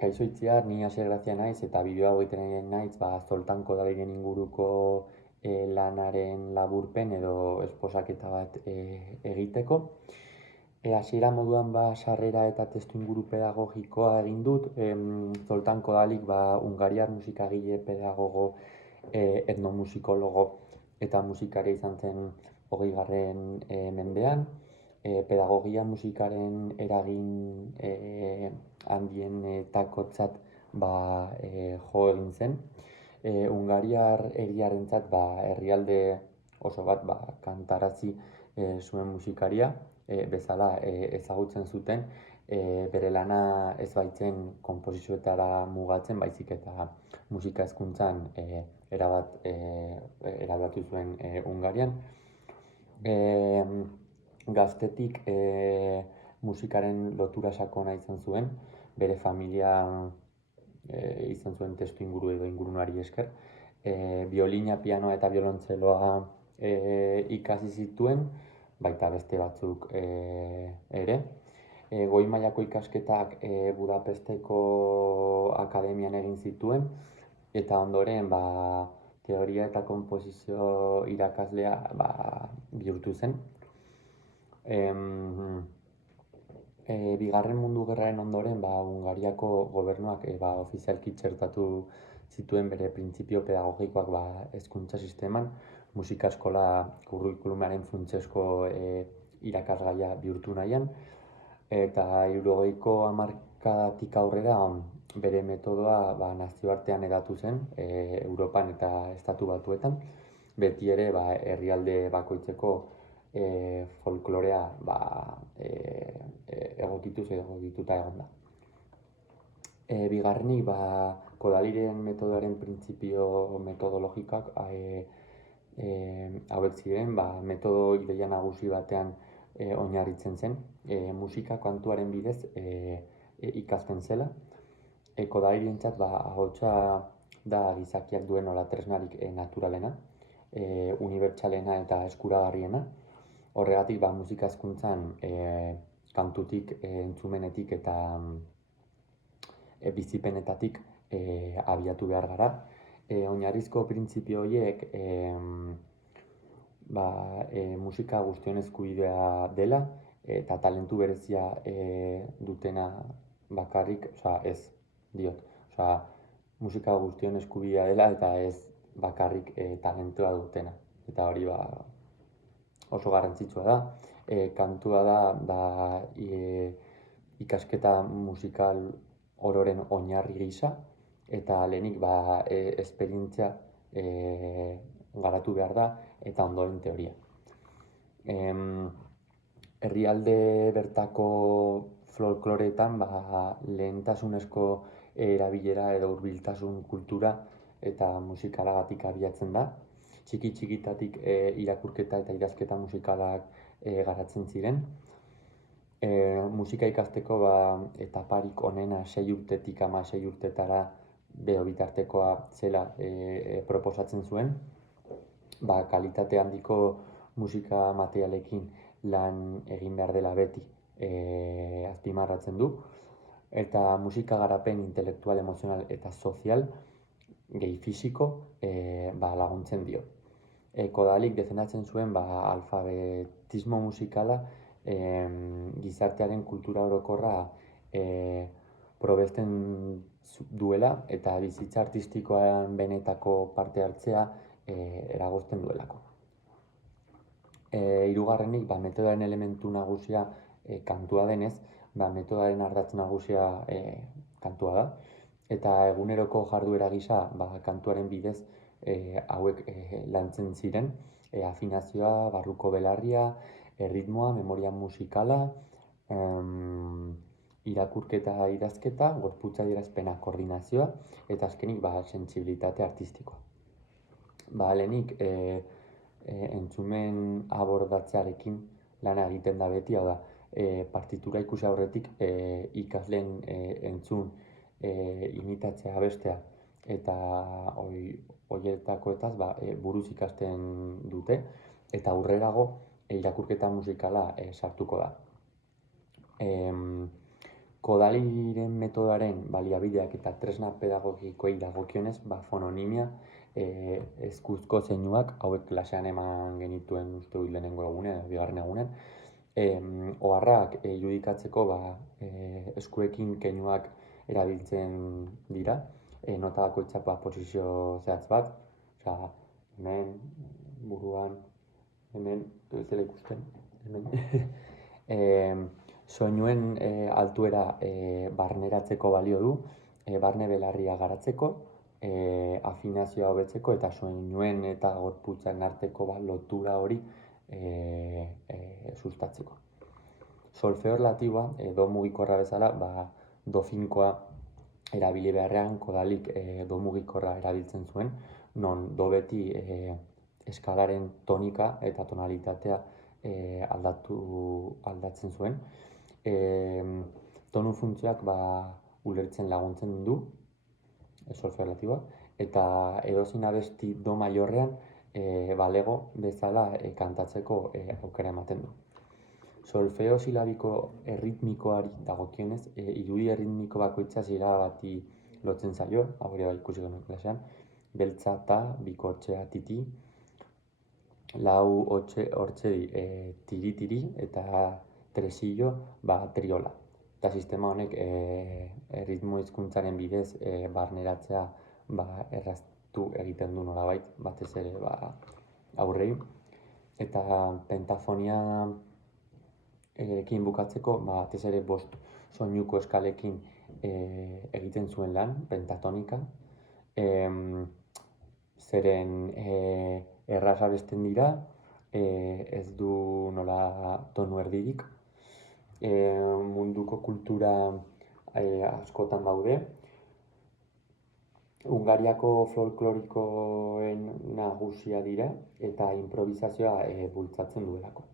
Kaixo itziar, ni Asier Grazia naiz eta bideoa egiten naiz Zoltan Kodalinen inguruko lanaren laburpen edo esposaketa bat egiteko. Hasiera moduan sarrera eta testuinguru pedagogikoa egin dut. Zoltan Kodalik hungariar musikagile pedagogo, etnomusikologo eta musikaria izan zen 20. Mendean. Pedagogia musikaren eragin handienetakotzat jo egin zen. Hungariar herriarentzat herrialde oso bat kantarazi zuen musikaria bezala ezagutzen zuten, bere lana ez baitzen konposizioetara mugatzen, baizik eta musika hezkuntzan erabatu zuen Hungarian. Gaztetik musikaren lotura sakona izan zuen, bere familia izan zuen testuinguru edo ingurunari esker. Biolina, pianoa eta biolontzeloa ikasi zituen, baita beste batzuk ere. Goi mailako ikasketak Budapesteko akademian egin zituen, eta ondoren teoria eta konposizio irakaslea bihurtu zen. Bigarren Mundu Gerraren ondoren Hungariako gobernuak ofizialki txertatu zituen bere printzipio pedagogikoak hezkuntza sisteman, musika eskola kurrikulumaren funtsezko irakasgaia bihurtu nahian, eta 60ko hamarkadatik aurrera bere metodoa nazioartean hedatu zen, Europan eta Estatu Batuetan, beti ere herrialde bakoitzeko folklorea egokituta egon da. Bigarrenik, Kodaliren metodoaren printzipio metodologikoak hauek ziren, metodo ideia nagusi batean oinarritzen zen, musika kantuaren bidez ikasten zela. Kodalirentzat ahotsa da gizakiak duen tresnarik naturalena, unibertsalena eta eskuragarriena. Horregatik musika hezkuntzan kantutik, entzumenetik eta bizipenetatik abiatu behar gara. Oinarrizko printzipio horiek musika guztion eskubidea dela eta talentu berezia dutena bakarrik, ez diot. Musika guztion eskubidea dela eta ez bakarrik talentua dutena. Eta hori oso garrantzitsua da. Kantua da ikasketa musikal ororen oinarri gisa, eta lehenik esperientzia garatu behar da, eta ondoren teoria. Herrialde bertako folkloreetan lehentasunezko erabilera edo hurbiltasun kultura eta musikalagatik abiatzen da. Txiki-txikitatik irakurketa eta idazketa musikalak garatzen ziren. Musika ikasteko etaparik onena 6 urtetik 16 urtetara bitartekoa zela proposatzen zuen. Kalitate handiko musika materialekin lan egin behar dela beti azpimarratzen du. Eta musika garapen intelektual, emozional eta sozial, gehi fisiko, laguntzen dio. Kodalik defendatzen zuen alfabetismo musikala gizartearen kultura orokorra probesten duela eta bizitza artistikoan benetako parte hartzea eragozten duelako. Hirugarrenik, metodoaren elementu nagusia kantua denez, metodoaren ardatz nagusia kantua da, eta eguneroko jarduera gisa kantuaren bidez hauek lantzen ziren, afinazioa, barruko belarria, erritmoa, memoria musikala, irakurketa idazketa, gorputza adierazpena, koordinazioa, eta azkenik sentsibilitate artistikoa. Lehenik entzumen abordatzearekin lana egiten da beti, hau da, partitura ikusi aurretik ikasleen entzun imitatzea, bestea, eta horietakoetaz buruz ikasten dute, eta aurrerago irakurketa musikala sartuko da. Kodaliren metodoaren baliabideak eta tresna pedagogikoei dagokionez, fononimia, ezkuzko zeinuak, hauek klasean eman genituen uste dut lehenengo egunean, bigarren egunean, oharrak irudikatzeko eskuekin keinuak erabiltzen dira, nota bakoitzak posizio zehatz bat, osea, hemen, buruan, hemen, ez dela ikusten, hemen. Soinuen altuera barneratzeko balio du, barne belarria garatzeko, afinazioa hobetzeko eta soinuen eta gorputzaren arteko lotura hori sustatzeko. Solfeo erlatiboa, do mugikorra bezala, do finkoa erabili beharrean kodalik do mugikorra erabiltzen zuen, non do beti eskalaren tonika eta tonalitatea aldatzen zuen. Tonu funtzioak ulertzen laguntzen du, solfeo erlatiboa, eta edozein abesti do maiorrean balego bezala kantatzeko aukera ematen du. Solfeo silabiko erritmikoari dagokionez, irudi erritmiko bakoitza silaba bati lotzen zaio, hau ere ikusi genuen klasean, beltza ta, bikortxea titi, lau hortzedi tiri-tiri eta tresillo triola. Eta sistema honek erritmo hizkuntzaren bidez barneratzea erraztu egiten du nolabait, batez ere aurrei. Eta pentafonia ekin bukatzeko, batez ere 5 soinuko eskalekin egiten zuen lan, pentatonika. Zeren erraz abesten dira, ez du nola tonu erdirik. Munduko kultura askotan daude. Hungariako folklorikoen nagusia dira eta improvisazioa bultzatzen duelako.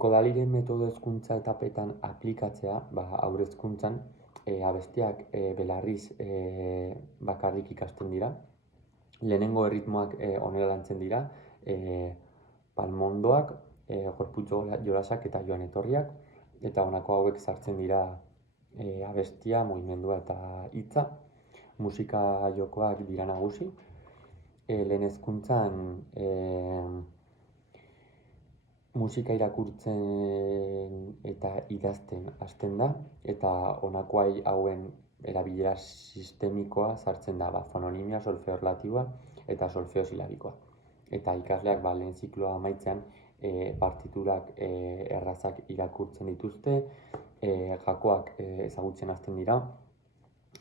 Kodaliren metodo hezkuntza etapetan aplikatzea, haur hezkuntzan, abestiak belarriz bakarrik ikasten dira. Lehenengo erritmoak honela lantzen dira, palmondoak, gorputz jolasak eta joan etorriak, eta honako hauek sartzen dira abestia, mugimendua eta hitza. Musika jokoak dira nagusi. Lehen hezkuntzan musika irakurtzen eta idazten hasten da, eta honako hauen erabilera sistemikoa sartzen da, fononimia, solfeo erlatiboa eta solfeo silabikoa. Eta ikasleak lehen zikloa amaitzean partiturak errazak irakurtzen dituzte, jakoak ezagutzen hasten dira,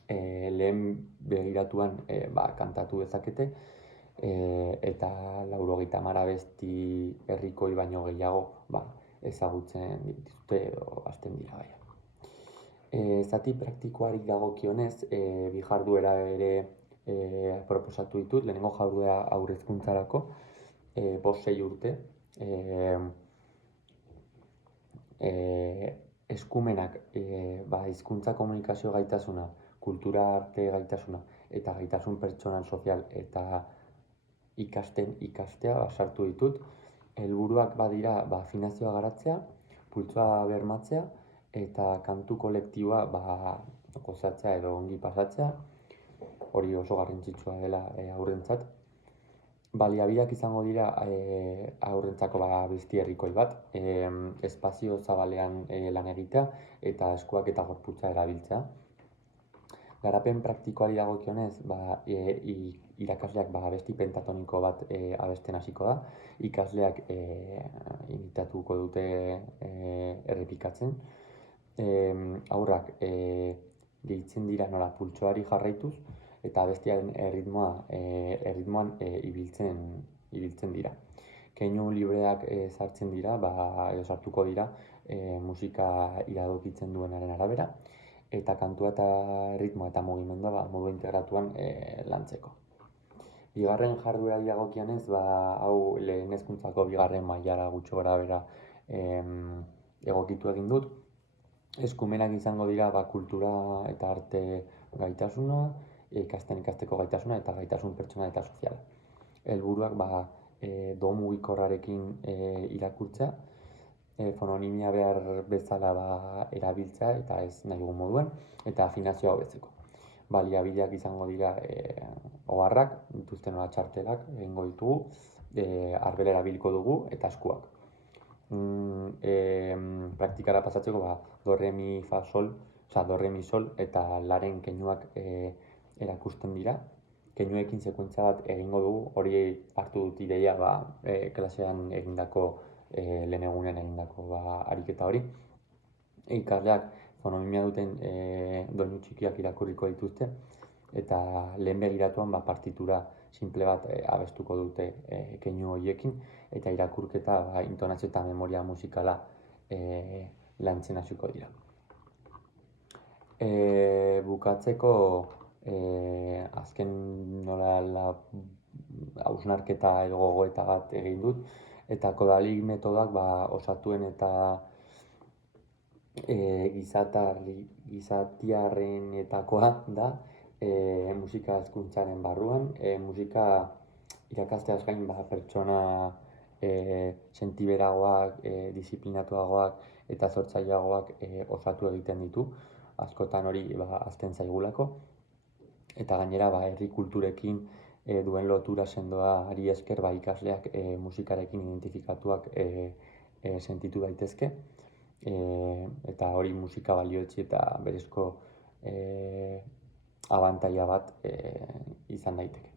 lehen begiratuan kantatu dezakete, eta 90 abesti herrikoi baino gehiago ezagutzen dituzte edo hasten dira. Zati praktikoari dagokionez, bi jarduera ere proposatu ditut, lehenengo jarduera haur hezkuntzarako, 5-6 urte. Eskumenak, hizkuntza komunikazio gaitasuna, kultura arte gaitasuna, eta gaitasun pertsonal sozial eta ikastea sartu ditut. Helburuak badira afinazioa garatzea, pultsoa bermatzea, eta kantu kolektiboa gozatzea edo ongi pasatzea, hori oso garrantzitsua dela haurrentzat. Baliabideak izango dira haurrentzako abesti herrikoi bat, espazio zabalean lan egitea eta eskuak eta gorputza erabiltzea. Garapen praktikoari dagokionez, irakasleak abesti pentatoniko bat abesten hasiko da, ikasleak imitatuko dute errepikatzen. Haurrak gehitzen dira nola pultsoari jarraituz, eta abestiaren erritmoan ibiltzen dira. Keinu libreak sartzen dira, edo sartuko dira musika iradokitzen duenaren arabera, eta kantua eta erritmoa eta mugimendua modu integratuan lantzeko. Bigarren jarduerari dagokionez, hau lehen hezkuntzako bigarren mailara gutxi gorabehera egokitu egin dut. Eskumenak izango dira kultura eta arte gaitasuna, ikasteko gaitasuna eta gaitasun pertsonal eta soziala. Helburuak do mugikorrarekin irakurtzea, fononimia behar bezala erabiltzea eta ez nahi dugun moduan, eta afinazioa hobetzeko. Baliabideak izango dira oharrak, dituzten txartelak egingo ditugu, arbela erabiliko dugu eta eskuak. Praktikara pasatzeko do, re, mi, fa, sol, do, re, mi, sol eta laren keinuak erakusten dira. Keinuekin sekuentzia bat egingo dugu, hori hartu dut ideia klasean egindako, lehen egunean egindako ariketa hori. Ikasleak fononimia duten doinu txikiak irakurriko dituzte, eta lehen begiratuan partitura simple bat abestuko dute keinu horiekin, eta irakurketa intonazio eta memoria musikala lantzen hasiko dira. Bukatzeko azken hausnarketa edo gogoeta bat egin dut, eta Kodaly metodoak osatuen eta gizatiarrenetakoa da musika hezkuntzaren barruan. Musika irakasteaz gain pertsona sentiberagoak, disiplinatuagoak eta sortzaileagoak osatu egiten ditu, askotan hori ahazten zaigulako, eta gainera herri kulturekin duen lotura sendoari esker ikasleak musikarekin identifikatuak sentitu daitezke, eta hori musika balioetsi eta berezko abantaila bat izan daiteke.